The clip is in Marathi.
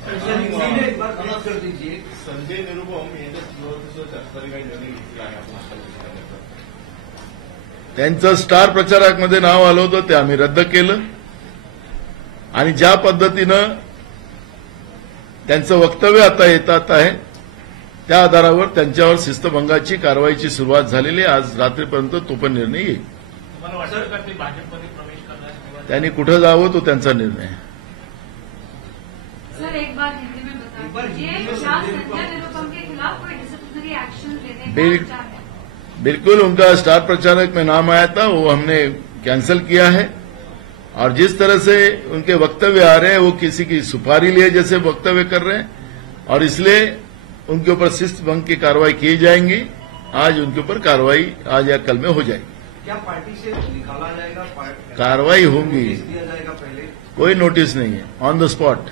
एक बार खलास कर दीजिए. संजय निरुपम यांच्या शासनाने काही निर्णय घेतला आहे आपण त्यांचं स्टार प्रचारकमध्ये नाव आलं होतं ते आम्ही रद्द केलं आणि ज्या पद्धतीनं त्यांचं वक्तव्य आता येतात आहे त्या आधारावर त्यांच्यावर शिस्तभंगाची कारवाईची सुरुवात झालेली आहे. आज रात्रीपर्यंत तो पण निर्णय येईल. तुम्हाला वाटतं का ते भाजपमध्ये प्रवेश करणार? त्यांनी कुठं जावं तो त्यांचा निर्णय आहे. सर एक बार हिंदी में बता दीजिए, क्या संजय निरुपम के खिलाफ कोई डिसिप्लिनरी एक्शन लेने का विचार है? बिल्कुल, उनका स्टार प्रचारक में नाम आया था, वो हमने कैंसिल किया है. और जिस तरह से उनके वक्तव्य आ रहे हैं वो किसी की सुपारी लिए जैसे वक्तव्य कर रहे हैं और इसलिए उनके ऊपर शिस्त भंग की कार्रवाई की जाएंगी. आज उनके ऊपर कार्रवाई आज या कल में हो जाएगी. क्या पार्टी से निकाला जाएगा? कार्रवाई होगी. दिया जाएगा पहले? कोई नोटिस नहीं है, ऑन द स्पॉट.